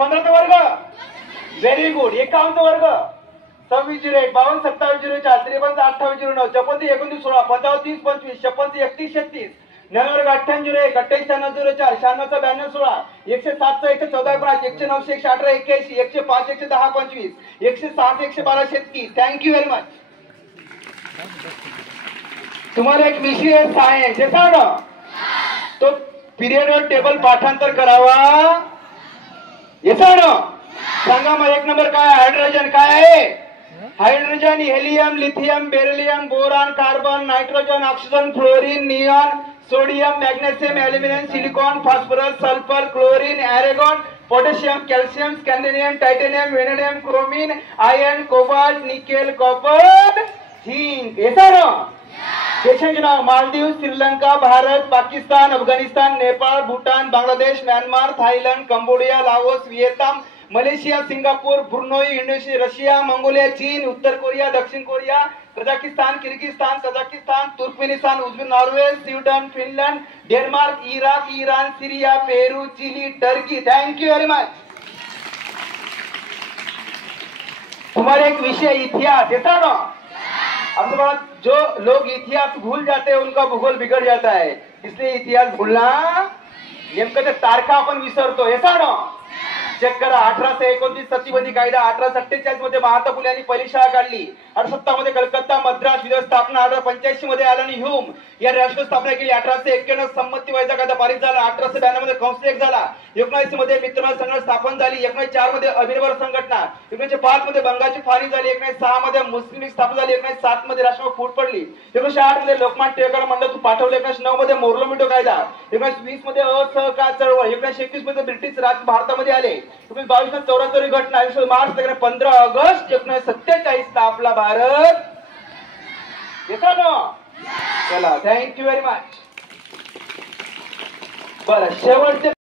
15चा वर्ग, very good. 51चा वर्ग, 2601, 52, 2704, 53, 2809, 54, 29, 16, 55, 30, 25, 56, 31, 36, 99, 9801, 28, 9604, 96, 92, 16, 107, 114, 5, 109, 118, 81, 105, 110, 25, 106, 112, 30. Thank you very much. तुम्हाला एक विषय आहे सायन्स, येसा ना तो पिरियडवर टेबल पाठांतर करावा, येसा ना. सांगा मग 1 नंबर काय? हायड्रोजन काय आहे? Hydrogen, helium, lithium, beryllium, boron, carbon, nitrogen, oxygen, fluorine, neon, sodium, magnesium, aluminium, silicon, phosphorus, sulphur, chlorine, argon, potassium, calcium, scandium, titanium, vanadium, chromium, iron, cobalt, nickel, copper, zinc. येसा ना. देशांचे नाव: Maldives, Sri Lanka, Bharat, Pakistan, Afghanistan, Nepal, Bhutan, Bangladesh, Myanmar, Thailand, Cambodia, Laos, Vietnam, Malaysia, Singapore, Brunei, Indonesia, Russia, Mongolia, चीन, उत्तर Korea, दक्षिण Korea, Kazakhstan, Kyrgyzstan, Kazakhstan, Turkmenistan, Uzbekistan, Norway, Sweden, Finland, Denmark, Iraq, Iran, Syria, Peru, Chile, Turkey. Thank you very much. तुम्हारा एक विषय इतिहास, येता ना. अब जो लोग इतिहास भूल जाते हैं उनका भूगोल बिगड़ जाता है, इसलिए इतिहास भूलना. नेमकं ते तारखा आपण विसरतो, येसा ना. चेक करा. 1829 सतीबंदी कायदा, 1847 मध्ये महात्मा फुले यांनी पहिली शाळा काढली, 1870 मध्ये कलकत्ता मद्रास विद्यापीठ स्थापना, 1885 मध्ये ॲलन ह्यूम या राष्ट्र स्थापना केली, 1891 संमती वयाचा कायदा पारित झाला, 1892 मध्ये कौन्सिल एक झाला, 19 मध्ये मित्रमंडळ संघटना स्थापन झाली, 1904 मध्ये अभिनव संघटना, 1905 मध्ये बंगालची फाळी झाली, 1906 मध्ये मुस्लिम लीग स्थापन झाली, 1907 मध्ये राष्ट्रवाद फूट पडली, 1908 मध्ये लोकमान्य टिळकांना मंडळातून पाठवले, 1909 मध्ये मोर्लो मिटो कायदा, 1920 मध्ये असहकार चळवळ, 1921 मध्ये ब्रिटिश राज भारतामध्ये आले, 1922 74 घटना, 21 मार्च 15 ऑगस्ट 1947 ला आपला भारत. येता ना. चला, थँक्यू व्हेरी मच. बरं, शेवटचे